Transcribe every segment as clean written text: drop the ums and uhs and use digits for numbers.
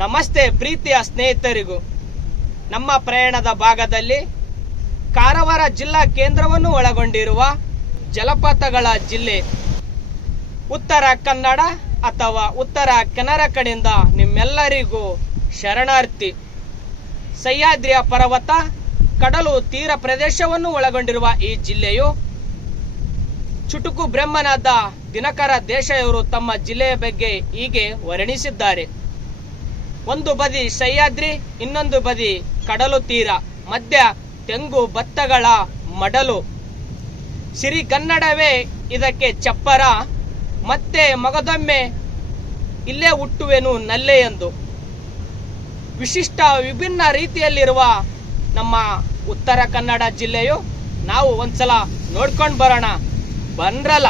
ನಮಸ್ತೆ ಪ್ರೀತಿಯ ಸ್ನೇಹಿತರಿಗೂ. ನಮ್ಮ ಪ್ರಯಾಣದ ಭಾಗದಲ್ಲಿ ಕಾರವಾರ ಜಿಲ್ಲಾ ಕೇಂದ್ರವನ್ನು ಒಳಗೊಂಡಿರುವ ಜಲಪಾತಗಳ ಜಿಲ್ಲೆ ಉತ್ತರ ಕನ್ನಡ ಅಥವಾ ಉತ್ತರ ಕನ್ನಡ ಕಡೆಯಿಂದ ನಿಮ್ಮೆಲ್ಲರಿಗೂ ಶರಣಾರ್ಥಿ. ಸಹ್ಯಾದ್ರಿಯ ಪರ್ವತ ಕಡಲು ತೀರ ಪ್ರದೇಶವನ್ನು ಒಳಗೊಂಡಿರುವ ಈ ಜಿಲ್ಲೆಯು ಚುಟುಕು ಬ್ರಹ್ಮನಾದ ದಿನಕರ ದೇಶಾಯಿಯವರು ತಮ್ಮ ಜಿಲ್ಲೆಯ ಬಗ್ಗೆ ಹೀಗೆ ವರ್ಣಿಸಿದ್ದಾರೆ. ಒಂದು ಬದಿ ಸಹ್ಯಾದ್ರಿ, ಇನ್ನೊಂದು ಬದಿ ಕಡಲು ತೀರ, ಮಧ್ಯ ತೆಂಗು ಭತ್ತಗಳ ಮಡಲು. ಸಿರಿಗನ್ನಡವೇ ಇದಕ್ಕೆ ಚಪ್ಪರ, ಮತ್ತೆ ಮಗದೊಮ್ಮೆ ಇಲ್ಲೇ ಹುಟ್ಟುವೆನು ನಲ್ಲೆ ಎಂದು. ವಿಶಿಷ್ಟ ವಿಭಿನ್ನ ರೀತಿಯಲ್ಲಿರುವ ನಮ್ಮ ಉತ್ತರ ಕನ್ನಡ ಜಿಲ್ಲೆಯು ನಾವು ಒಂದ್ಸಲ ನೋಡ್ಕೊಂಡು ಬರೋಣ ಬಂದ್ರಲ್ಲ.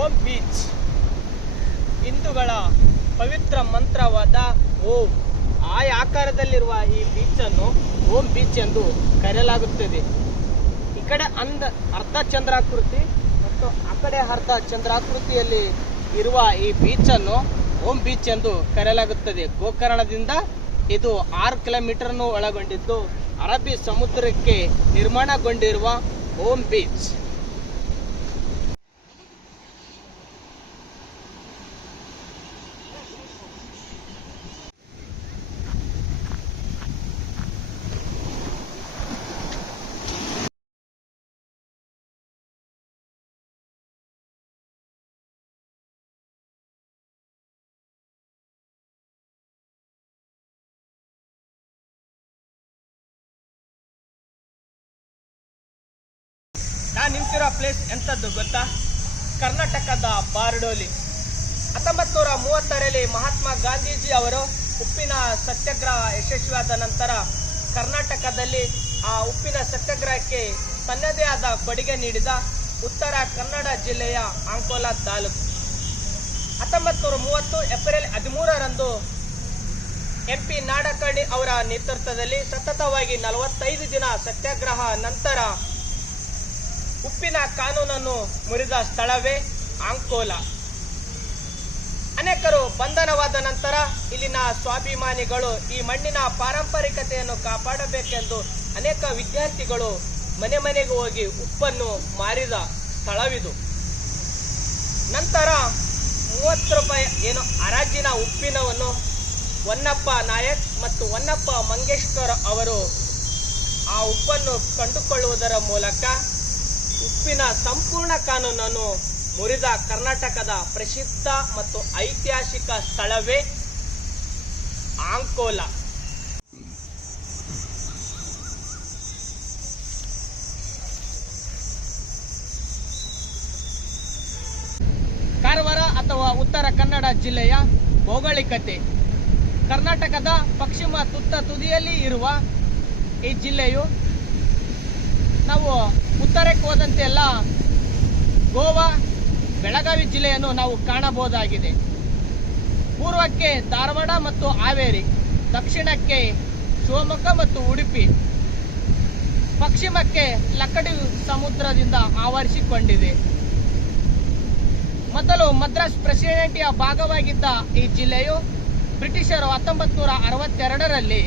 ಓಂ ಬೀಚ್ ಹಿಂದೂಗಳ ಪವಿತ್ರ ಮಂತ್ರವಾದ ಓಂ ಆ ಆಕಾರದಲ್ಲಿರುವ ಈ ಬೀಚ್ ಅನ್ನು ಓಂ ಬೀಚ್ ಎಂದು ಕರೆಯಲಾಗುತ್ತದೆ. ಈ ಕಡೆ ಅರ್ಧ ಚಂದ್ರಾಕೃತಿ ಮತ್ತು ಆ ಕಡೆ ಅರ್ಧ ಚಂದ್ರಾಕೃತಿಯಲ್ಲಿ ಇರುವ ಈ ಬೀಚ್ ಅನ್ನು ಓಂ ಬೀಚ್ ಎಂದು ಕರೆಯಲಾಗುತ್ತದೆ. ಗೋಕರ್ಣದಿಂದ ಇದು 6 ಕಿಲೋಮೀಟರ್ ಒಳಗೊಂಡಿದ್ದು ಅರಬ್ಬಿ ಸಮುದ್ರಕ್ಕೆ ನಿರ್ಮಾಣಗೊಂಡಿರುವ ಓಂ ಬೀಚ್. ನಾನು ನಿಂತಿರೋ ಪ್ಲೇಸ್ ಎಂಥದ್ದು ಗೊತ್ತಾ? ಕರ್ನಾಟಕದ ಬಾರ್ಡೋಲಿ. 1930ರಲ್ಲಿ ಮಹಾತ್ಮ ಗಾಂಧೀಜಿ ಅವರು ಉಪ್ಪಿನ ಸತ್ಯಾಗ್ರಹ ಯಶಸ್ವಿಯಾದ ನಂತರ ಕರ್ನಾಟಕದಲ್ಲಿ ಆ ಉಪ್ಪಿನ ಸತ್ಯಾಗ್ರಹಕ್ಕೆ ತನ್ನದೇ ಆದ ಕೊಡುಗೆ ನೀಡಿದ ಉತ್ತರ ಕನ್ನಡ ಜಿಲ್ಲೆಯ ಅಂಕೋಲಾ ತಾಲೂಕು. 1930 ಏಪ್ರಿಲ್ 13ರಂದು MP ನಾಡಕರ್ಣಿ ಅವರ ನೇತೃತ್ವದಲ್ಲಿ ಸತತವಾಗಿ 45 ದಿನ ಸತ್ಯಾಗ್ರಹ ನಂತರ ಉಪ್ಪಿನ ಕಾನೂನನ್ನು ಮುರಿದ ಸ್ಥಳವೇ ಅಂಕೋಲಾ. ಅನೇಕರು ಬಂಧನವಾದ ನಂತರ ಇಲ್ಲಿನ ಸ್ವಾಭಿಮಾನಿಗಳು ಈ ಮಣ್ಣಿನ ಪಾರಂಪರಿಕತೆಯನ್ನು ಕಾಪಾಡಬೇಕೆಂದು ಅನೇಕ ವಿದ್ಯಾರ್ಥಿಗಳು ಮನೆ ಮನೆಗೆ ಹೋಗಿ ಉಪ್ಪನ್ನು ಮಾರಿದ ಸ್ಥಳವಿದು. ನಂತರ 30 ರೂಪಾಯಿ ಏನು ಹರಾಜಿನ ಉಪ್ಪಿನವನ್ನು ಹೊನ್ನಪ್ಪ ನಾಯಕ್ ಮತ್ತು ಹೊನ್ನಪ್ಪ ಮಂಗೇಶ್ಕರ್ ಅವರು ಆ ಉಪ್ಪನ್ನು ಕಂಡುಕೊಳ್ಳುವುದರ ಮೂಲಕ ಉಪ್ಪಿನ ಸಂಪೂರ್ಣ ಕಾನೂನನ್ನು ಮುರಿದ ಕರ್ನಾಟಕದ ಪ್ರಸಿದ್ಧ ಮತ್ತು ಐತಿಹಾಸಿಕ ಸ್ಥಳವೇ ಅಂಕೋಲಾ. ಕಾರವಾರ ಅಥವಾ ಉತ್ತರ ಕನ್ನಡ ಜಿಲ್ಲೆಯ ಭೌಗೋಳಿಕತೆ. ಕರ್ನಾಟಕದ ಪಶ್ಚಿಮ ತುತ್ತ ತುದಿಯಲ್ಲಿ ಇರುವ ಈ ಜಿಲ್ಲೆಯು ನಾವು ಉತ್ತರಕ್ಕೆ ಹೋದಂತೆಲ್ಲ ಗೋವಾ, ಬೆಳಗಾವಿ ಜಿಲ್ಲೆಯನ್ನು ನಾವು ಕಾಣಬಹುದಾಗಿದೆ. ಪೂರ್ವಕ್ಕೆ ಧಾರವಾಡ ಮತ್ತು ಹಾವೇರಿ, ದಕ್ಷಿಣಕ್ಕೆ ಶಿವಮೊಗ್ಗ ಮತ್ತು ಉಡುಪಿ, ಪಶ್ಚಿಮಕ್ಕೆ ಲಕ್ಕಡಿ ಸಮುದ್ರದಿಂದ ಆವರಿಸಿಕೊಂಡಿದೆ. ಮೊದಲು ಮದ್ರಾಸ್ ಪ್ರೆಸಿಡೆಂಟಿಯ ಭಾಗವಾಗಿದ್ದ ಈ ಜಿಲ್ಲೆಯು ಬ್ರಿಟಿಷರು 1962ರಲ್ಲಿ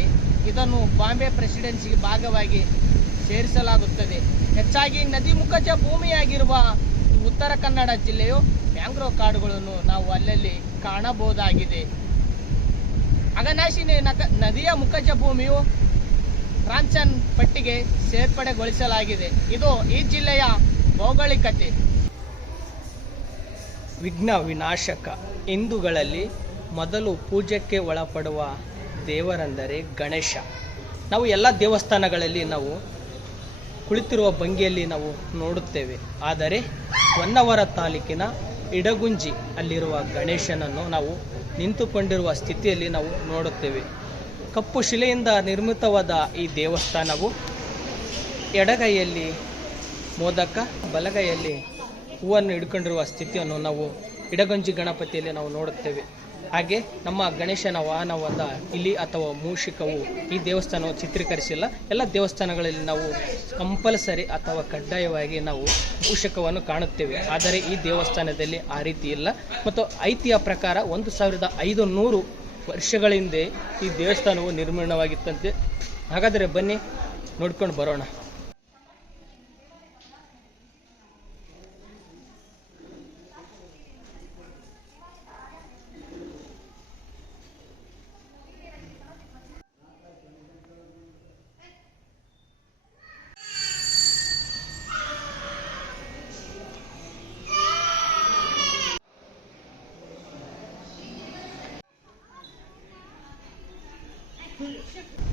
ಇದನ್ನು ಬಾಂಬೆ ಪ್ರೆಸಿಡೆನ್ಸಿಗೆ ಭಾಗವಾಗಿ ಸೇರಿಸಲಾಗುತ್ತದೆ. ಹೆಚ್ಚಾಗಿ ನದಿ ಮುಖಜ ಭೂಮಿಯಾಗಿರುವ ಉತ್ತರ ಕನ್ನಡ ಜಿಲ್ಲೆಯು ಮ್ಯಾಂಗ್ರೋವ್ ಕಾಡುಗಳನ್ನು ನಾವು ಅಲ್ಲಲ್ಲಿ ಕಾಣಬಹುದಾಗಿದೆ. ಅಘನಾಶಿನಿ ನದಿಯ ಮುಖಜ ಭೂಮಿಯು ಫ್ರಾನ್ಸನ್ ಪಟ್ಟಿಗೆ ಸೇರ್ಪಡೆಗೊಳಿಸಲಾಗಿದೆ. ಇದು ಈ ಜಿಲ್ಲೆಯ ಭೌಗೋಳಿಕತೆ. ವಿಘ್ನ ವಿನಾಶಕ. ಹಿಂದೂಗಳಲ್ಲಿ ಮೊದಲು ಪೂಜೆಗೆ ಒಳಪಡುವ ದೇವರೆಂದರೆ ಗಣೇಶ. ನಾವು ಎಲ್ಲ ದೇವಸ್ಥಾನಗಳಲ್ಲಿ ನಾವು ಕುಳಿತಿರುವ ಭಂಗಿಯಲ್ಲಿ ನಾವು ನೋಡುತ್ತೇವೆ. ಆದರೆ ಹೊನ್ನಾವರ ತಾಲೂಕಿನ ಇಡಗುಂಜಿ ಅಲ್ಲಿರುವ ಗಣೇಶನನ್ನು ನಾವು ನಿಂತುಕೊಂಡಿರುವ ಸ್ಥಿತಿಯಲ್ಲಿ ನಾವು ನೋಡುತ್ತೇವೆ. ಕಪ್ಪು ಶಿಲೆಯಿಂದ ನಿರ್ಮಿತವಾದ ಈ ದೇವಸ್ಥಾನವು ಎಡಗೈಯಲ್ಲಿ ಮೋದಕ, ಬಲಗೈಯಲ್ಲಿ ಹೂವನ್ನು ಹಿಡ್ಕೊಂಡಿರುವ ಸ್ಥಿತಿಯನ್ನು ನಾವು ಇಡಗುಂಜಿ ಗಣಪತಿಯಲ್ಲಿ ನಾವು ನೋಡುತ್ತೇವೆ. ಹಾಗೆ ನಮ್ಮ ಗಣೇಶನ ವಾಹನವಾದ ಇಲಿ ಅಥವಾ ಮೂಷಿಕವು ಈ ದೇವಸ್ಥಾನವು ಚಿತ್ರೀಕರಿಸಿಲ್ಲ. ಎಲ್ಲ ದೇವಸ್ಥಾನಗಳಲ್ಲಿ ನಾವು ಕಂಪಲ್ಸರಿ ಅಥವಾ ಕಡ್ಡಾಯವಾಗಿ ನಾವು ಮೂಷಿಕವನ್ನು ಕಾಣುತ್ತೇವೆ. ಆದರೆ ಈ ದೇವಸ್ಥಾನದಲ್ಲಿ ಆ ರೀತಿ ಇಲ್ಲ. ಮತ್ತು ಐತಿಹ್ಯ ಪ್ರಕಾರ 1500 ವರ್ಷಗಳ ಹಿಂದೆ ಈ ದೇವಸ್ಥಾನವು ನಿರ್ಮಾಣವಾಗಿತ್ತಂತೆ. ಹಾಗಾದರೆ ಬನ್ನಿ ನೋಡ್ಕೊಂಡು ಬರೋಣ.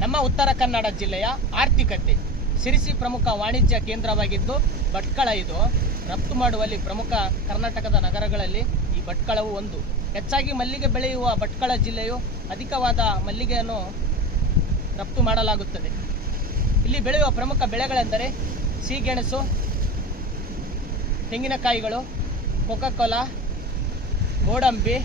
ನಮ್ಮ ಉತ್ತರ ಕನ್ನಡ ಜಿಲ್ಲೆಯ ಆರ್ಥಿಕತೆ ಸಿರಿಸಿ ಪ್ರಮುಖ ವಾಣಿಜ್ಯ ಕೇಂದ್ರವಾಗಿದ್ದು ಭಟ್ಕಳ ಇದು ರಫ್ತು ಮಾಡುವಲ್ಲಿ ಪ್ರಮುಖ ಕರ್ನಾಟಕದ ನಗರಗಳಲ್ಲಿ ಈ ಭಟ್ಕಳವು ಒಂದು. ಹೆಚ್ಚಾಗಿ ಮಲ್ಲಿಗೆ ಬೆಳೆಯುವ ಭಟ್ಕಳ ಜಿಲ್ಲೆಯು ಅಧಿಕವಾದ ಮಲ್ಲಿಗೆಯನ್ನು ರಫ್ತು ಮಾಡಲಾಗುತ್ತದೆ. ಇಲ್ಲಿ ಬೆಳೆಯುವ ಪ್ರಮುಖ ಬೆಳೆಗಳೆಂದರೆ ಸಿಹಿಗೆಣಸು, ತೆಂಗಿನಕಾಯಿಗಳು, ಕೊಕೊಕೋಲಾ, ಗೋಡಂಬಿ,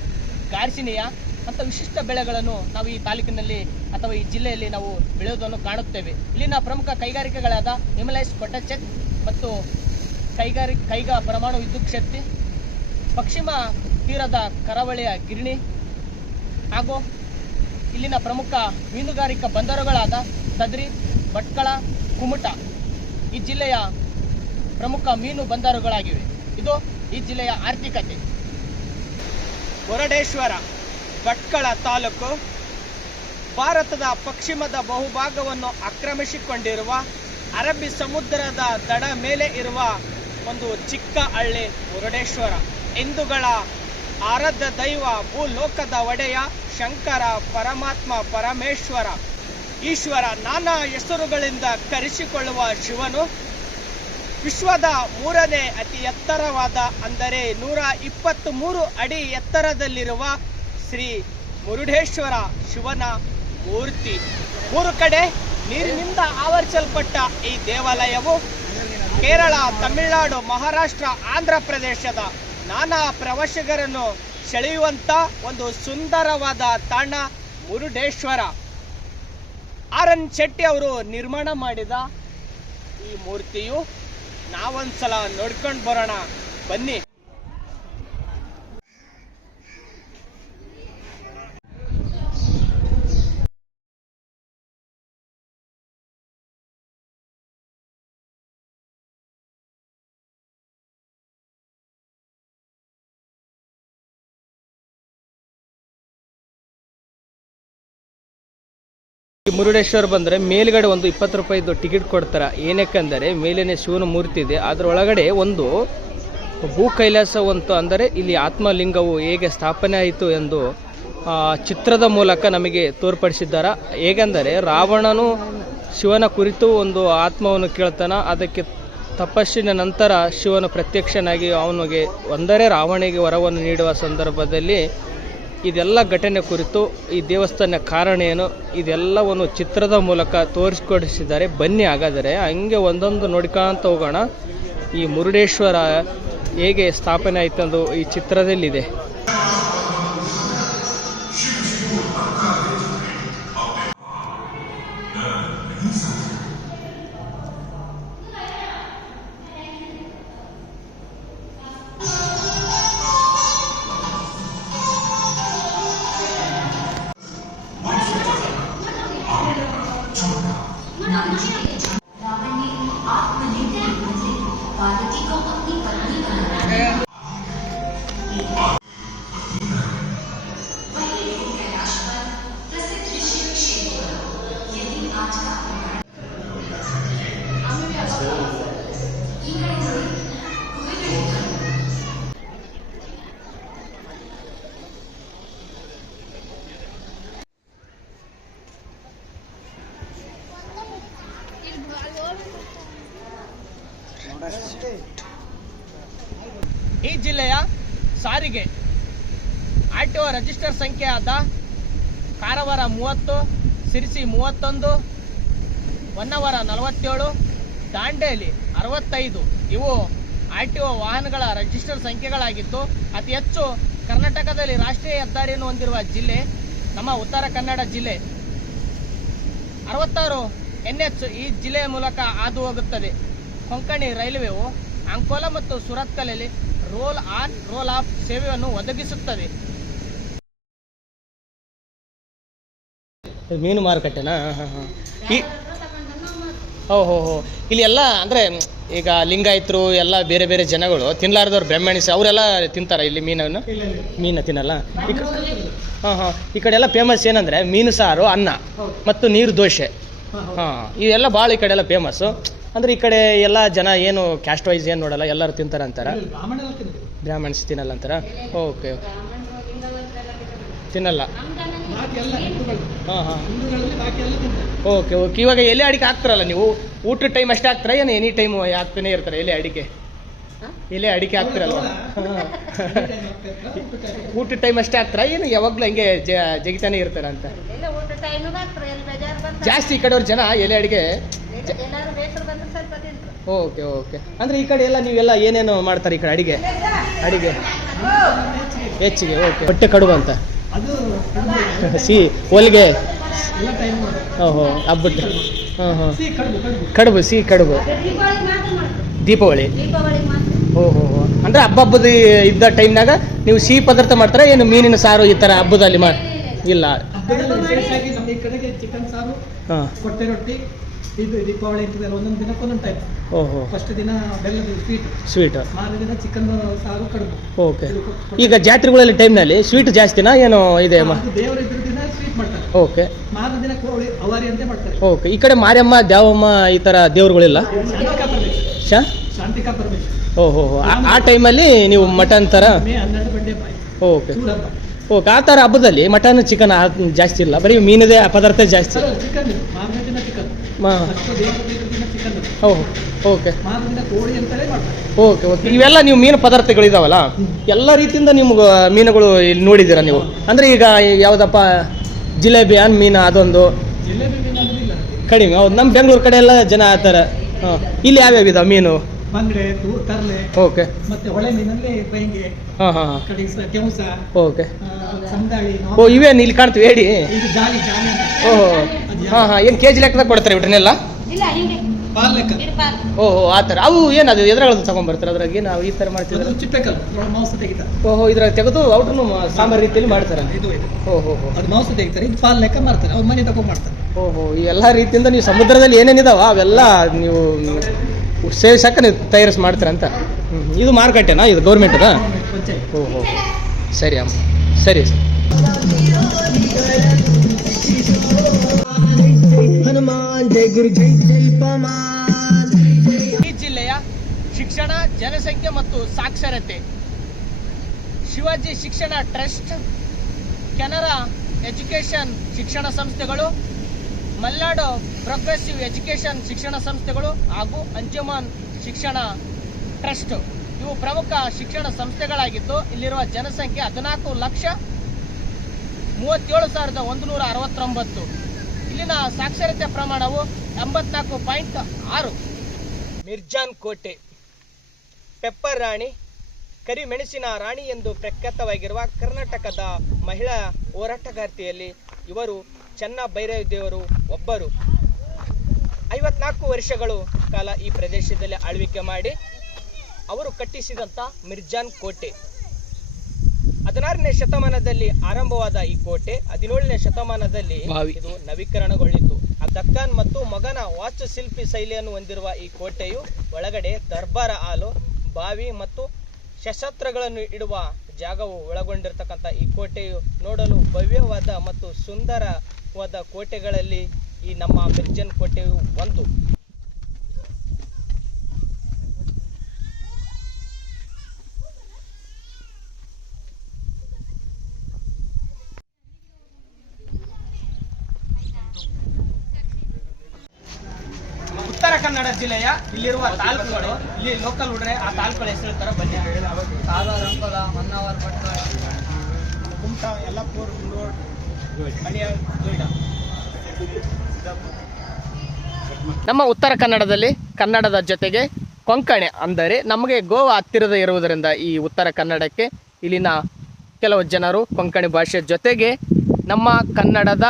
ಗಾರ್ಸಿನಿಯಾ ಅಂತ ವಿಶಿಷ್ಟ ಬೆಳೆಗಳನ್ನು ನಾವು ಈ ತಾಲೂಕಿನಲ್ಲಿ ಅಥವಾ ಈ ಜಿಲ್ಲೆಯಲ್ಲಿ ನಾವು ಬೆಳೆಯುವುದನ್ನು ಕಾಣುತ್ತೇವೆ. ಇಲ್ಲಿನ ಪ್ರಮುಖ ಕೈಗಾರಿಕೆಗಳಾದ ಹಿಮಲೈಸ್ ಕೊಟಚೆಕ್ ಮತ್ತು ಕೈಗಾ ಪರಮಾಣು ವಿದ್ಯುತ್ ಶಕ್ತಿ, ಪಶ್ಚಿಮ ತೀರದ ಕರಾವಳಿಯ ಗಿರಣಿ ಹಾಗೂ ಇಲ್ಲಿನ ಪ್ರಮುಖ ಮೀನುಗಾರಿಕಾ ಬಂದರುಗಳಾದ ತದ್ರಿ, ಭಟ್ಕಳ, ಕುಮಟ ಈ ಜಿಲ್ಲೆಯ ಪ್ರಮುಖ ಮೀನು ಬಂದರುಗಳಾಗಿವೆ. ಇದು ಈ ಜಿಲ್ಲೆಯ ಆರ್ಥಿಕತೆ. ಮುರುಡೇಶ್ವರ ಭಟ್ಕಳ ತಾಲೂಕು ಭಾರತದ ಪಶ್ಚಿಮದ ಬಹುಭಾಗವನ್ನು ಆಕ್ರಮಿಸಿಕೊಂಡಿರುವ ಅರಬ್ಬಿ ಸಮುದ್ರದ ದಡ ಮೇಲೆ ಇರುವ ಒಂದು ಚಿಕ್ಕ ಹಳ್ಳಿ ಮುರುಡೇಶ್ವರ. ಹಿಂದೂಗಳ ಆರಾಧ್ಯ ದೈವ ಭೂಲೋಕದ ಒಡೆಯ ಶಂಕರ, ಪರಮಾತ್ಮ, ಪರಮೇಶ್ವರ, ಈಶ್ವರ ನಾನಾ ಹೆಸರುಗಳಿಂದ ಕರೆಸಿಕೊಳ್ಳುವ ಶಿವನು ವಿಶ್ವದ 3ನೇ ಅತಿ ಎತ್ತರವಾದ ಅಂದರೆ 123 ಅಡಿ ಎತ್ತರದಲ್ಲಿರುವ ಶ್ರೀ ಮುರುಡೇಶ್ವರ ಶಿವನ ಮೂರ್ತಿ. 3 ಕಡೆ ನೀರಿನಿಂದ ಆವರಿಸಲ್ಪಟ್ಟ ಈ ದೇವಾಲಯವು ಕೇರಳ, ತಮಿಳುನಾಡು, ಮಹಾರಾಷ್ಟ್ರ, ಆಂಧ್ರ ಪ್ರದೇಶದ ನಾನಾ ಪ್ರವಾಸಿಗರನ್ನು ಸೆಳೆಯುವಂತ ಒಂದು ಸುಂದರವಾದ ತಾಣ ಮುರುಡೇಶ್ವರ. ಆರ್.ಎನ್. ಶೆಟ್ಟಿ ಅವರು ನಿರ್ಮಾಣ ಮಾಡಿದ ಈ ಮೂರ್ತಿಯು ನಾವೊಂದ್ಸಲ ನೋಡ್ಕೊಂಡು ಬರೋಣ ಬನ್ನಿ. ಮುರುಡೇಶ್ವರ ಬಂದರೆ ಮೇಲ್ಗಡೆ ಒಂದು 20 ರೂಪಾಯಿದು ಟಿಕೆಟ್ ಕೊಡ್ತಾರೆ. ಏನಕ್ಕೆಂದರೆ ಮೇಲೇನೆ ಶಿವನ ಮೂರ್ತಿ ಇದೆ, ಅದರೊಳಗಡೆ ಒಂದು ಭೂ ಕೈಲಾಸವಂತ ಅಂದರೆ ಇಲ್ಲಿ ಆತ್ಮಲಿಂಗವು ಹೇಗೆ ಸ್ಥಾಪನೆ ಆಯಿತು ಎಂದು ಚಿತ್ರದ ಮೂಲಕ ನಮಗೆ ತೋರ್ಪಡಿಸಿದ್ದಾರೆ. ಹೇಗೆಂದರೆ ರಾವಣನು ಶಿವನ ಕುರಿತು ಒಂದು ಆತ್ಮವನ್ನು ಕೇಳ್ತಾನ, ಅದಕ್ಕೆ ತಪಸ್ಸಿನ ನಂತರ ಶಿವನು ಪ್ರತ್ಯಕ್ಷನಾಗಿ ಅವನಿಗೆ ಒಂದರೆ ರಾವಣಿಗೆ ವರವನ್ನು ನೀಡುವ ಸಂದರ್ಭದಲ್ಲಿ ಇದೆಲ್ಲ ಘಟನೆ ಕುರಿತು ಈ ದೇವಸ್ಥಾನ ಕಾರಣ ಏನು ಇದೆಲ್ಲವನ್ನು ಚಿತ್ರದ ಮೂಲಕ ತೋರಿಸಿಕೊಡಿಸಿದ್ದಾರೆ. ಬನ್ನಿ ಹಾಗಾದರೆ ಹಂಗೆ ಒಂದೊಂದು ನೋಡ್ಕೊಂತ ಹೋಗೋಣ. ಈ ಮುರುಡೇಶ್ವರ ಹೇಗೆ ಸ್ಥಾಪನೆ ಆಯ್ತಂದು ಈ ಚಿತ್ರದಲ್ಲಿದೆ. ಈ ಜಿಲ್ಲೆಯ ಸಾರಿಗೆ ಆರ್ಟಿಒ ರಿಜಿಸ್ಟರ್ ಸಂಖ್ಯೆಯಾದ ಕಾರವಾರ 30, ಸಿರಿಸಿ 31, ಹೊನ್ನಾವರ 47, ದಾಂಡೇಲಿ 65 ಇವು ಆರ್ಟಿಒ ವಾಹನಗಳ ರಿಜಿಸ್ಟರ್ ಸಂಖ್ಯೆಗಳಾಗಿದ್ದು ಅತಿ ಹೆಚ್ಚು ಕರ್ನಾಟಕದಲ್ಲಿ ರಾಷ್ಟ್ರೀಯ ಹೆದ್ದಾರಿಯನ್ನು ಹೊಂದಿರುವ ಜಿಲ್ಲೆ ನಮ್ಮ ಉತ್ತರ ಕನ್ನಡ ಜಿಲ್ಲೆ. 66 NH ಈ ಜಿಲ್ಲೆಯ ಮೂಲಕ ಹಾದು ಹೋಗುತ್ತದೆ. ಕೊಂಕಣಿ ರೈಲ್ವೆಯು ಅಂಕೋಲಾ ಮತ್ತು ಸುರತ್ಕಲ್ನಲ್ಲಿ ರೋಲ್ ಆನ್ ರೋಲ್ ಆಫ್ ಸೇವೆಯನ್ನು ಒದಗಿಸುತ್ತದೆ. ಮೀನು ಮಾರುಕಟ್ಟೆನಾ? ಓಹೋ, ಇಲ್ಲಿ ಎಲ್ಲ ಅಂದರೆ ಈಗ ಲಿಂಗಾಯತರು ಎಲ್ಲ ಬೇರೆ ಬೇರೆ ಜನಗಳು ತಿನ್ನಲಾರ್ದವ್ರು, ಬ್ರಾಹ್ಮಣಿಸ್ ಅವರೆಲ್ಲ ತಿಂತಾರ ಇಲ್ಲಿ ಮೀನನ್ನು? ಮೀನು ತಿನ್ನಲ್ಲ. ಈ ಕಡೆ ಎಲ್ಲ ಫೇಮಸ್ ಏನಂದರೆ ಮೀನು ಸಾರು, ಅನ್ನ ಮತ್ತು ನೀರು ದೋಸೆ. ಇವೆಲ್ಲ ಭಾಳ ಈ ಕಡೆ ಎಲ್ಲ ಫೇಮಸ್ಸು. ಅಂದರೆ ಈ ಕಡೆ ಎಲ್ಲ ಜನ ಏನು ಕ್ಯಾಸ್ಟ್ ವೈಸ್ ಏನು ನೋಡಲ್ಲ, ಎಲ್ಲರೂ ತಿಂತಾರೆ ಅಂತಾರೆ. ಬ್ರಾಹ್ಮಣ್ಸ್ ತಿನ್ನಲ್ಲ ಅಂತಾರ? ಓಕೆ, ತಿನ್ನಲ್ಲ. ಓಕೆ. ಇವಾಗ ಎಲೆ ಅಡಿಕೆ ಹಾಕ್ತಾರಲ್ಲ ನೀವು, ಊಟದ ಟೈಮ್ ಅಷ್ಟೇ ಹಾಕ್ತಾರ ಏನು ಎನಿ ಟೈಮು ಹಾಕ್ತಾನೆ ಇರ್ತಾರೆ ಎಲೆ ಅಡಿಕೆ? ಎಲೆ ಅಡಿಕೆ ಹಾಕ್ತಿರಲ್ವ? ಊಟದ ಟೈಮ್ ಅಷ್ಟೇ ಹಾಕ್ತಾರ ಏನು ಯಾವಾಗಲೂ ಹಂಗೆ ಜಗಿತಾನೆ ಇರ್ತಾರ ಅಂತ? ಜಾಸ್ತಿ ಈ ಕಡೆಯವ್ರ ಜನ ಎಲೆ ಅಡಿಕೆ. ಓಕೆ. ಅಂದರೆ ಈ ಕಡೆ ಎಲ್ಲ ನೀವೆಲ್ಲ ಏನೇನು ಮಾಡ್ತಾರೆ ಈ ಕಡೆ ಅಡಿಗೆ ಹೆಚ್ಚಿಗೆ? ಓಕೆ. ಹೊಟ್ಟೆ ಕಡುಬು ಅಂತ ಹೊಲಿಗೆ. ಓಹೋ, ಹಬ್ಬಟ್ಟು. ಕಡುಬು, ಸಿಹಿ ಕಡುಬು. ದೀಪಾವಳಿ. ಓಹೋ, ಅಂದರೆ ಹಬ್ಬದ ಇದ್ದ ಟೈಮ್ನಾಗ ನೀವು ಸಿಹಿ ಪದಾರ್ಥ ಮಾಡ್ತಾರೆ ಏನು? ಮೀನಿನ ಸಾರು ಈ ಥರ ಹಬ್ಬದಲ್ಲಿ ಇಲ್ಲ? ಚಿಕನ್ ಸಾರು, ಕೊಟ್ಟೆ ರೊಟ್ಟಿ, ಇದು ದೀಪಾವಳಿ ಒಂದೊಂದು ದಿನಕ್ಕೆ ಒಂದೊಂದು ಟೈಪ್. ಓಹೋ. ಫಸ್ಟ್ ದಿನ ಬೆಲ್ಲದ ಸ್ವೀಟ್, ಮಾರನೇ ದಿನ ಚಿಕನ್ ಸಾರು, ಕಡುಬು. ಓಕೆ. ಈಗ ಜಾತ್ರೆಗಳಲ್ಲಿ ಟೈಮ್ನಲ್ಲಿ ಸ್ವೀಟ್ ಜಾಸ್ತಿನಾ ಏನು ಇದೆ? ದೇವರ ಇದ್ರ ದಿನ ಸ್ವೀಟ್ ಮಾಡ್ತಾರೆ. ಓಕೆ. ಮಾರನೇ ದಿನ ಕೋಳಿ ಅವಾರಿ ಅಂತ ಮಾಡ್ತಾರೆ. ಓಕೆ. ಈ ಕಡೆ ಮಾರಿಯಮ್ಮ, ದ್ಯಾವಮ್ಮ ಈ ಥರ ದೇವ್ರುಗಳಿಲ್ಲ? ಶಾಂತಿಕಾ ಪರಮೇಶ್ವರ. ಓಹೋ, ಆ ಟೈಮಲ್ಲಿ ನೀವು ಮಟನ್ ಥರ? 12 ಬಂಡೆ ಬಾಯಿ. ಓಕೆ. ಓಕೆ. ಆ ಥರ ಹಬ್ಬದಲ್ಲಿ ಮಟನ್ ಚಿಕನ್ ಜಾಸ್ತಿ ಇಲ್ಲ, ಬರೀ ಮೀನದೇ ಪದಾರ್ಥ ಜಾಸ್ತಿ. ಚಿಕನ್ ಮಾರನೇ ದಿನ ಚಿಕನ್. ಓಕೆ. ಓಕೆ. ಇವೆಲ್ಲ ನೀವು ಮೀನು ಪದಾರ್ಥಗಳಿದಾವಲ್ಲ, ಎಲ್ಲ ರೀತಿಯಿಂದ ನಿಮ್ಗೆ ಮೀನುಗಳು ಇಲ್ಲಿ ನೋಡಿದ್ದೀರಾ ನೀವು? ಅಂದರೆ ಈಗ ಯಾವುದಪ್ಪ ಜಿಲೇಬಿ ಮೀನು ಅದೊಂದು ಕಡಿಮೆ. ಹೌದು, ನಮ್ಮ ಬೆಂಗಳೂರು ಕಡೆ ಎಲ್ಲ ಜನ ಆ ಥರ. ಇಲ್ಲಿ ಯಾವ್ಯಾವ ಇದಾವೆ ಮೀನು? ಬಂಗಡೆ, ತರ್ಲೆ. ಓಕೆ. ಮತ್ತೆ ಹೊಳೆ ಮೀನಲ್ಲಿ ಬೈಂಗೆ, ಕೆಂಸ. ಓಕೆ. ಸಂದಾಳಿ. ಓ, ಇವೇನು ಇಲ್ಲಿ ಕಾಣ್ತೀವಿ ಹೇಳಿ? ಓಹೋ, ಏನು ಕೆಜಿ ಲೆಕ್ಕದಾಗ ಕೊಡ್ತಾರೆ ಇವ್ರನ್ನೆಲ್ಲ? ಓಹೋ, ಆ ಥರ. ಅವು ಏನದು ಎದ್ರಗಳದ್ದು ತಗೊಂಡ್ಬರ್ತಾರೆ? ಅದ್ರಾಗ ಏನು ಈ ಥರ ಮಾಡ್ತಿದ್ದಾರೆ? ಮಾಂಸ ತೆಗಿತಾರೆ. ಓಹೋ, ಇದ್ರಾಗ ತೆಗೆದು ಔಟ್ರು ಸಾಂಬಾರು ರೀತಿಯಲ್ಲಿ ಮಾಡ್ತಾರೆ. ಓಹೋ, ಅದು ಮಾಂಸ ತೆಗಿತಾರೆ, ಇದು ಪಾಲ್ ಲೆಕ್ಕ ಮಾಡ್ತಾರೆ, ಅವ್ರ ಮನೆ ತಗೊಂಡ್ ಮಾಡ್ತಾರೆ. ಓಹೋ, ಈ ಎಲ್ಲ ರೀತಿಯಿಂದ ನೀವು ಸಮುದ್ರದಲ್ಲಿ ಏನೇನಿದಾವ ಅವೆಲ್ಲ ನೀವು ಸೇವಿಸಕ್ಕೆ ನೀವು ತಯಾರಿಸಿ ಮಾಡ್ತೀರ ಅಂತ? ಇದು ಮಾರುಕಟ್ಟೆನಾ? ಇದು ಗೌರ್ಮೆಂಟದಾ? ಓಹೋ, ಸರಿ ಅಮ್ಮ, ಸರಿ. ಈ ಜಿಲ್ಲೆಯ ಶಿಕ್ಷಣ, ಜನಸಂಖ್ಯೆ ಮತ್ತು ಸಾಕ್ಷರತೆ. ಶಿವಾಜಿ ಶಿಕ್ಷಣ ಟ್ರಸ್ಟ್, ಕೆನರಾ ಎಜುಕೇಶನ್ ಶಿಕ್ಷಣ ಸಂಸ್ಥೆಗಳು, ಮಲ್ನಾಡು ಪ್ರೋಗ್ರೆಸಿವ್ ಎಜುಕೇಶನ್ ಶಿಕ್ಷಣ ಸಂಸ್ಥೆಗಳು ಹಾಗೂ ಅಂಜುಮನ್ ಶಿಕ್ಷಣ ಟ್ರಸ್ಟ್ ಇವು ಪ್ರಮುಖ ಶಿಕ್ಷಣ ಸಂಸ್ಥೆಗಳಾಗಿದ್ದು, ಇಲ್ಲಿರುವ ಜನಸಂಖ್ಯೆ 14,37,169. ಇಲ್ಲಿನ ಸಾಕ್ಷರತೆ ಪ್ರಮಾಣವು 84.6. ಮಿರ್ಜಾನ್ ಕೋಟೆ, ಪೆಪ್ಪರ್ ರಾಣಿ, ಕರಿಮೆಣಸಿನ ರಾಣಿ ಎಂದು ಪ್ರಖ್ಯಾತವಾಗಿರುವ ಕರ್ನಾಟಕದ ಮಹಿಳಾ ಹೋರಾಟಗಾರ್ತಿಯಲ್ಲಿ ಇವರು ಚೆನ್ನ ಭೈರವಿ ದೇವರು ಒಬ್ಬರು. 54 ವರ್ಷಗಳು ಕಾಲ ಈ ಪ್ರದೇಶದಲ್ಲಿ ಆಳ್ವಿಕೆ ಮಾಡಿ ಅವರು ಕಟ್ಟಿಸಿದಂಥ ಮಿರ್ಜಾನ್ ಕೋಟೆ 16ನೇ ಶತಮಾನದಲ್ಲಿ ಆರಂಭವಾದ ಈ ಕೋಟೆ 17ನೇ ಶತಮಾನದಲ್ಲಿ ಇದು ನವೀಕರಣಗೊಳ್ಳಿತು. ದಕ್ಕನ್ ಮತ್ತು ಮೊಘನ ವಾಸ್ತುಶಿಲ್ಪಿ ಶೈಲಿಯನ್ನು ಹೊಂದಿರುವ ಈ ಕೋಟೆಯು ಒಳಗಡೆ ದರ್ಬಾರ ಹಾಲು, ಬಾವಿ ಮತ್ತು ಶಸ್ತ್ರಾಸ್ತ್ರಗಳನ್ನು ಇಡುವ ಜಾಗವು ಒಳಗೊಂಡಿರ್ತಕ್ಕಂಥ ಈ ಕೋಟೆಯು ನೋಡಲು ಭವ್ಯವಾದ ಮತ್ತು ಸುಂದರವಾದ ಕೋಟೆಗಳಲ್ಲಿ ಈ ನಮ್ಮ ಮಿರ್ಜಾನ್ ಕೋಟೆಯು ಒಂದು. ಉತ್ತರ ಕನ್ನಡ ಜಿಲ್ಲೆಯ ಇಲ್ಲಿರುವ ತಾಲೂಕುಗಳು, ಇಲ್ಲಿ ಲೋಕಲ್ ಹುಡ್ರೆ ಆ ತಾಲೂಕುಗಳ ಹೆಸರು ಹೇಳ್ತಾರೆ ಬನ್ನಿ. ಸಾಗರ, ಅಂಕೋಲ, ಹೊನ್ನಾವರ, ಭಟ್ಕಳ, ಕುಮಟಾ, ಯಲ್ಲಾಪುರ, ಮುಧೋಳ, ಮಣಿಯಾರ್, ಜೋಯಿಡಾ. ನಮ್ಮ ಉತ್ತರ ಕನ್ನಡದಲ್ಲಿ ಕನ್ನಡದ ಜೊತೆಗೆ ಕೊಂಕಣಿ ಅಂದರೆ ನಮಗೆ ಗೋವಾ ಹತ್ತಿರದ ಇರುವುದರಿಂದ ಈ ಉತ್ತರ ಕನ್ನಡಕ್ಕೆ ಇಲ್ಲಿನ ಕೆಲವು ಜನರು ಕೊಂಕಣಿ ಭಾಷೆ ಜೊತೆಗೆ ನಮ್ಮ ಕನ್ನಡದ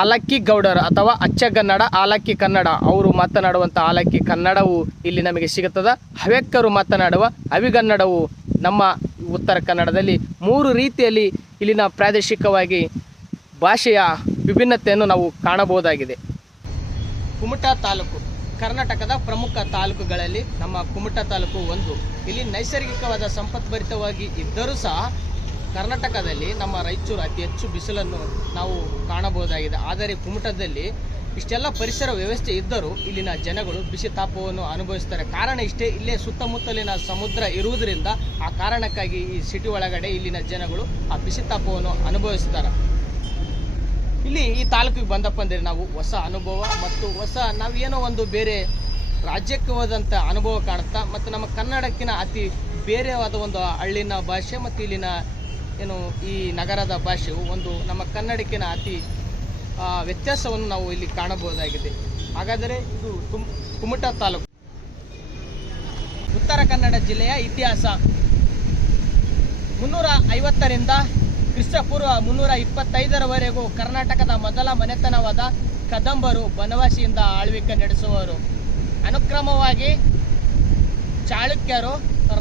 ಆಲಕ್ಕಿ ಗೌಡರು ಅಥವಾ ಅಚ್ಚಗನ್ನಡ ಆಲಕ್ಕಿ ಕನ್ನಡ ಅವರು ಮಾತನಾಡುವಂಥ ಆಲಕ್ಕಿ ಕನ್ನಡವು ಇಲ್ಲಿ ನಮಗೆ ಸಿಗುತ್ತದೆ. ಹವ್ಯಕರು ಮಾತನಾಡುವ ಹವಿಗನ್ನಡವು ನಮ್ಮ ಉತ್ತರ ಕನ್ನಡದಲ್ಲಿ 3 ರೀತಿಯಲ್ಲಿ ಇಲ್ಲಿನ ಪ್ರಾದೇಶಿಕವಾಗಿ ಭಾಷೆಯ ವಿಭಿನ್ನತೆಯನ್ನು ನಾವು ಕಾಣಬಹುದಾಗಿದೆ. ಕುಮಟಾ ತಾಲೂಕು ಕರ್ನಾಟಕದ ಪ್ರಮುಖ ತಾಲೂಕುಗಳಲ್ಲಿ ನಮ್ಮ ಕುಮಟಾ ತಾಲೂಕು ಒಂದು. ಇಲ್ಲಿ ನೈಸರ್ಗಿಕವಾದ ಸಂಪತ್ಭರಿತವಾಗಿ ಇದ್ದರೂ ಸಹ ಕರ್ನಾಟಕದಲ್ಲಿ ನಮ್ಮ ರಾಯಚೂರು ಅತಿ ಹೆಚ್ಚು ಬಿಸಿಲನ್ನು ನಾವು ಕಾಣಬಹುದಾಗಿದೆ. ಆದರೆ ಕುಮಟಾದಲ್ಲಿ ಇಷ್ಟೆಲ್ಲ ಪರಿಸರ ವ್ಯವಸ್ಥೆ ಇದ್ದರೂ ಇಲ್ಲಿನ ಜನಗಳು ಬಿಸಿ ತಾಪವನ್ನು ಅನುಭವಿಸ್ತಾರೆ. ಕಾರಣ ಇಷ್ಟೇ, ಇಲ್ಲೇ ಸುತ್ತಮುತ್ತಲಿನ ಸಮುದ್ರ ಇರುವುದರಿಂದ ಆ ಕಾರಣಕ್ಕಾಗಿ ಈ ಸಿಟಿ ಒಳಗಡೆ ಇಲ್ಲಿನ ಜನಗಳು ಆ ಬಿಸಿ ತಾಪವನ್ನು ಅನುಭವಿಸ್ತಾರೆ. ಇಲ್ಲಿ ಈ ತಾಲೂಕಿಗೆ ಬಂದಪ್ಪ ಅಂದರೆ ನಾವು ಹೊಸ ಅನುಭವ ಮತ್ತು ನಾವೇನೋ ಒಂದು ಬೇರೆ ರಾಜ್ಯಕ್ಕೆ ಹೋದಂಥ ಅನುಭವ ಕಾಣುತ್ತಾ ಮತ್ತು ನಮ್ಮ ಕನ್ನಡಕ್ಕಿನ ಅತಿ ಬೇರೆಯಾದ ಒಂದು ಹಳ್ಳಿನ ಭಾಷೆ ಮತ್ತು ಇಲ್ಲಿನ ಈ ನಗರದ ಭಾಷೆಯು ಒಂದು ನಮ್ಮ ಕನ್ನಡಕ್ಕಿನ ಅತಿ ವ್ಯತ್ಯಾಸವನ್ನು ನಾವು ಇಲ್ಲಿ ಕಾಣಬಹುದಾಗಿದೆ. ಹಾಗಾದರೆ ಇದು ಕುಮಟಾ ತಾಲೂಕು. ಉತ್ತರ ಕನ್ನಡ ಜಿಲ್ಲೆಯ ಇತಿಹಾಸ 350ರಿಂದ ಕ್ರಿಸ್ತಪೂರ್ವ 325ರವರೆಗೂ ಕರ್ನಾಟಕದ ಮೊದಲ ಮನೆತನವಾದ ಕದಂಬರು ಬನವಾಸಿಯಿಂದ ಆಳ್ವಿಕೆ ನಡೆಸುವವರು. ಅನುಕ್ರಮವಾಗಿ ಚಾಳುಕ್ಯರು,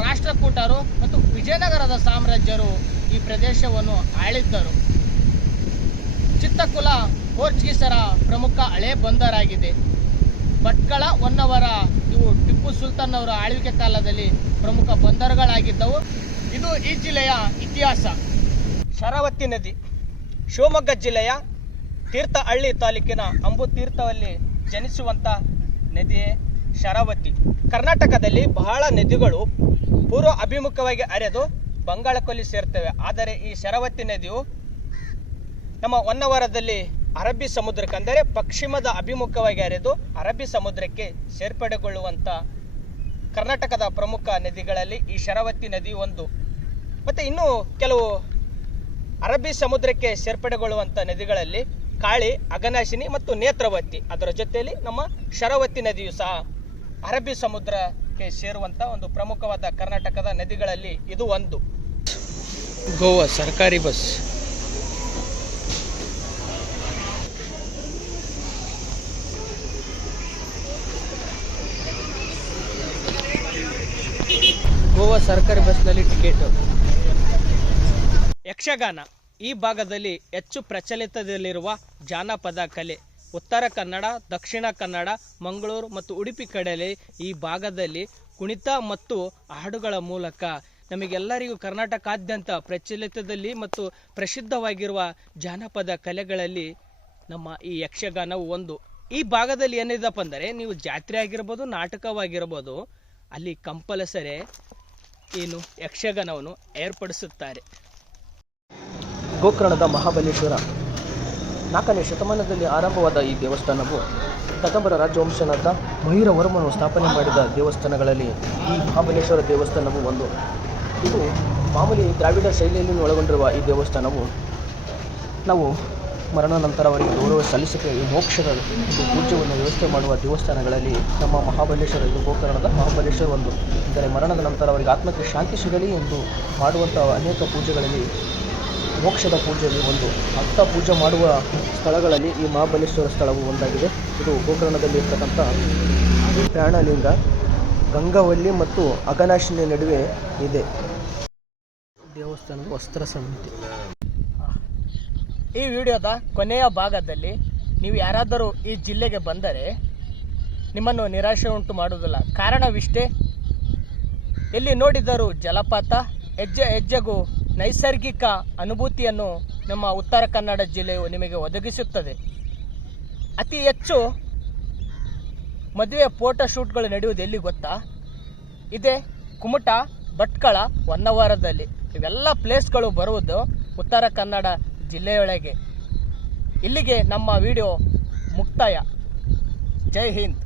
ರಾಷ್ಟ್ರಕೂಟರು ಮತ್ತು ವಿಜಯನಗರದ ಸಾಮ್ರಾಜ್ಯರು ಈ ಪ್ರದೇಶವನ್ನು ಆಳಿದ್ದರು. ಚಿತ್ತಕುಲ ಪೋರ್ಚುಗೀಸರ ಪ್ರಮುಖ ಹಳೆ ಬಂದರಾಗಿದೆ. ಭಟ್ಕಳ, ಹೊನ್ನವರ ಇವು ಟಿಪ್ಪು ಸುಲ್ತಾನ್ ಅವರ ಆಳ್ವಿಕೆ ಕಾಲದಲ್ಲಿ ಪ್ರಮುಖ ಬಂದರುಗಳಾಗಿದ್ದವು. ಇದು ಈ ಜಿಲ್ಲೆಯ ಇತಿಹಾಸ. ಶರಾವತಿ ನದಿ ಶಿವಮೊಗ್ಗ ಜಿಲ್ಲೆಯ ತೀರ್ಥಹಳ್ಳಿ ತಾಲೂಕಿನ ಅಂಬುತೀರ್ಥದಲ್ಲಿ ಜನಿಸುವಂಥ ನದಿಯೇ ಶರಾವತಿ. ಕರ್ನಾಟಕದಲ್ಲಿ ಬಹಳ ನದಿಗಳು ಪೂರ್ವ ಅಭಿಮುಖವಾಗಿ ಹರಿದು ಬಂಗಾಳಕೊಲ್ಲಿ ಸೇರ್ತವೆ. ಆದರೆ ಈ ಶರಾವತಿ ನದಿಯು ನಮ್ಮ ಹೊನ್ನವರದಲ್ಲಿ ಅರಬ್ಬಿ ಸಮುದ್ರಕ್ಕೆ ಅಂದರೆ ಪಶ್ಚಿಮದ ಅಭಿಮುಖವಾಗಿ ಹರಿದು ಅರಬ್ಬಿ ಸಮುದ್ರಕ್ಕೆ ಸೇರ್ಪಡೆಗೊಳ್ಳುವಂಥ ಕರ್ನಾಟಕದ ಪ್ರಮುಖ ನದಿಗಳಲ್ಲಿ ಈ ಶರಾವತಿ ನದಿ ಒಂದು. ಮತ್ತು ಇನ್ನೂ ಕೆಲವು ಅರಬ್ಬಿ ಸಮುದ್ರಕ್ಕೆ ಸೇರ್ಪಡೆಗೊಳ್ಳುವಂಥ ನದಿಗಳಲ್ಲಿ ಕಾಳಿ, ಅಘನಾಶಿನಿ ಮತ್ತು ನೇತ್ರಾವತಿ, ಅದರ ಜೊತೆಯಲ್ಲಿ ನಮ್ಮ ಶರಾವತಿ ನದಿಯು ಸಹ ಅರಬ್ಬಿ ಸಮುದ್ರಕ್ಕೆ ಸೇರುವಂಥ ಒಂದು ಪ್ರಮುಖವಾದ ಕರ್ನಾಟಕದ ನದಿಗಳಲ್ಲಿ ಇದು ಒಂದು. ಗೋವಾ ಸರ್ಕಾರಿ ಬಸ್. ಗೋವಾ ಸರ್ಕಾರಿ ಬಸ್ನಲ್ಲಿ ಟಿಕೆಟ್. ಯಕ್ಷಗಾನ ಈ ಭಾಗದಲ್ಲಿ ಹೆಚ್ಚು ಪ್ರಚಲಿತದಲ್ಲಿರುವ ಜಾನಪದ ಕಲೆ. ಉತ್ತರ ಕನ್ನಡ, ದಕ್ಷಿಣ ಕನ್ನಡ, ಮಂಗಳೂರು ಮತ್ತು ಉಡುಪಿ ಕಡೆಯಲ್ಲಿ ಈ ಭಾಗದಲ್ಲಿ ಕುಣಿತ ಮತ್ತು ಹಾಡುಗಳ ಮೂಲಕ ನಮಗೆಲ್ಲರಿಗೂ ಕರ್ನಾಟಕಾದ್ಯಂತ ಪ್ರಚಲಿತದಲ್ಲಿ ಮತ್ತು ಪ್ರಸಿದ್ಧವಾಗಿರುವ ಜಾನಪದ ಕಲೆಗಳಲ್ಲಿ ನಮ್ಮ ಈ ಯಕ್ಷಗಾನವು ಒಂದು. ಈ ಭಾಗದಲ್ಲಿ ಏನಿದೆಪ್ಪ ಅಂದರೆ ನೀವು ಜಾತ್ರೆ ಆಗಿರ್ಬೋದು, ನಾಟಕವಾಗಿರ್ಬೋದು, ಅಲ್ಲಿ ಕಂಪಲ್ಸರಿ ಯಕ್ಷಗಾನವನ್ನು ಏರ್ಪಡಿಸುತ್ತಾರೆ. ಗೋಕರ್ಣದ ಮಹಾಬಲೇಶ್ವರ 4ನೇ ಶತಮಾನದಲ್ಲಿ ಆರಂಭವಾದ ಈ ದೇವಸ್ಥಾನವು ಕದಂಬರ ರಾಜವಂಶನಾದ ಮಯೂರವರ್ಮನು ಸ್ಥಾಪನೆ ಮಾಡಿದ ದೇವಸ್ಥಾನಗಳಲ್ಲಿ ಈ ಮಹಾಬಲೇಶ್ವರ ದೇವಸ್ಥಾನವು ಒಂದು. ಇದು ಮಾಮೂಲಿ ದ್ರಾವಿಡ ಶೈಲಿಯಲ್ಲಿ ಒಳಗೊಂಡಿರುವ ಈ ದೇವಸ್ಥಾನವು ನಾವು ಮರಣ ನಂತರ ಅವರಿಗೆ ಗೌರವ ಸಲ್ಲಿಸಕ್ಕೆ ಈ ಮೋಕ್ಷದ ಪೂಜ್ಯವನ್ನು ವ್ಯವಸ್ಥೆ ಮಾಡುವ ದೇವಸ್ಥಾನಗಳಲ್ಲಿ ನಮ್ಮ ಮಹಾಬಲೇಶ್ವರ, ಇದು ಗೋಕರ್ಣದ ಮಹಾಬಲೇಶ್ವರ ಒಂದು. ಅಂದರೆ ಮರಣದ ನಂತರ ಅವರಿಗೆ ಆತ್ಮಕ್ಕೆ ಶಾಂತಿ ಸಿಗಲಿ ಎಂದು ಮಾಡುವಂಥ ಅನೇಕ ಪೂಜೆಗಳಲ್ಲಿ ಮೋಕ್ಷದ ಪೂಜೆಯಲ್ಲಿ ಒಂದು. ಅಂಥ ಪೂಜೆ ಮಾಡುವ ಸ್ಥಳಗಳಲ್ಲಿ ಈ ಮಹಾಬಲೇಶ್ವರ ಸ್ಥಳವು ಒಂದಾಗಿದೆ. ಇದು ಗೋಕರ್ಣದಲ್ಲಿ ಇರ್ತಕ್ಕಂಥ ಪ್ರಾಣಲಿಂಗ, ಗಂಗಾವಲ್ಲಿ ಮತ್ತು ಅಘನಾಶಿನಿ ನಡುವೆ ಇದೆ. ದೇವಸ್ಥಾನದ ವಸ್ತ್ರ ಸಮಿತಿ. ಈ ವಿಡಿಯೋದ ಕೊನೆಯ ಭಾಗದಲ್ಲಿ ನೀವು ಯಾರಾದರೂ ಈ ಜಿಲ್ಲೆಗೆ ಬಂದರೆ ನಿಮ್ಮನ್ನು ನಿರಾಶೆ ಉಂಟು ಮಾಡುವುದಿಲ್ಲ. ಕಾರಣವಿಷ್ಟೇ, ಎಲ್ಲಿ ನೋಡಿದರೂ ಜಲಪಾತ, ಹೆಜ್ಜೆ ಹೆಜ್ಜೆಗೂ ನೈಸರ್ಗಿಕ ಅನುಭೂತಿಯನ್ನು ನಮ್ಮ ಉತ್ತರ ಕನ್ನಡ ಜಿಲ್ಲೆಯು ನಿಮಗೆ ಒದಗಿಸುತ್ತದೆ. ಅತಿ ಹೆಚ್ಚು ಮದುವೆ ಫೋಟೋಶೂಟ್ಗಳು ನಡೆಯುವುದು ಎಲ್ಲಿ ಗೊತ್ತಾ? ಇದೇ ಕುಮಟಾ, ಭಟ್ಕಳ, ಹೊನ್ನವರದಲ್ಲಿ. ಇವೆಲ್ಲ ಪ್ಲೇಸ್ಗಳು ಬರುವುದು ಉತ್ತರ ಕನ್ನಡ ಜಿಲ್ಲೆಯೊಳಗೆ. ಇಲ್ಲಿಗೆ ನಮ್ಮ ವಿಡಿಯೋ ಮುಕ್ತಾಯ. ಜೈ ಹಿಂದ್.